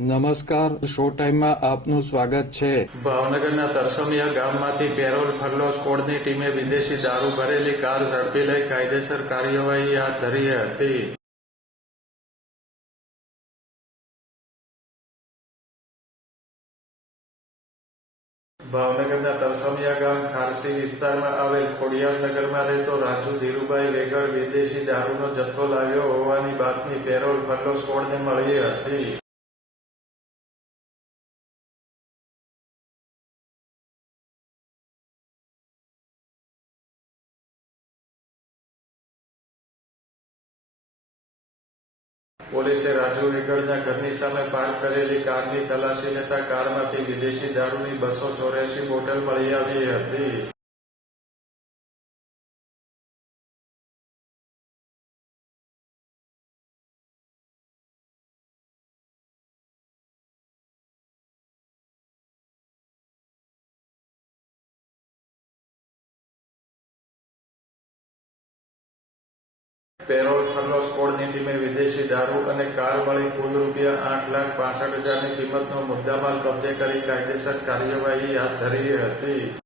નમસ્કાર, શો ટાઈમમાં આપનું સ્વાગત છે. ભાવનગરના તરસમિયા ગામમાંથી પેરોલ ફરલો સ્કોડની ટીમે વિદેશી દારૂ ભરેલી કાર ઝડપી લઈ કાયદેસર કાર્યવાહી હાથ ધરી હતી. ભાવનગરના તરસમિયા ગામ ખારસી વિસ્તારમાં આવેલ ખોડિયારનગરમાં રહેતો રાજુ ધીરુભાઈ વેગળ વિદેશી દારૂનો જથ્થો લાવ્યો હોવાની બાતમી પેરોલ ફરલો સ્કોડને મળી હતી. પોલીસે રાજુ વેગળના ઘરની સામે પાર્ક કરેલી કારની તલાશી લેતા કારમાંથી વિદેશી દારૂની 284 બોટલ મળી આવી હતી. પેરોલ ફરલો સ્કોડની ટીમે વિદેશી દારૂ અને કાર મળી કુલ ₹8,65,000ની કિંમતનો મુદ્દામાલ કબજે કરી કાયદેસર કાર્યવાહી હાથ ધરી હતી.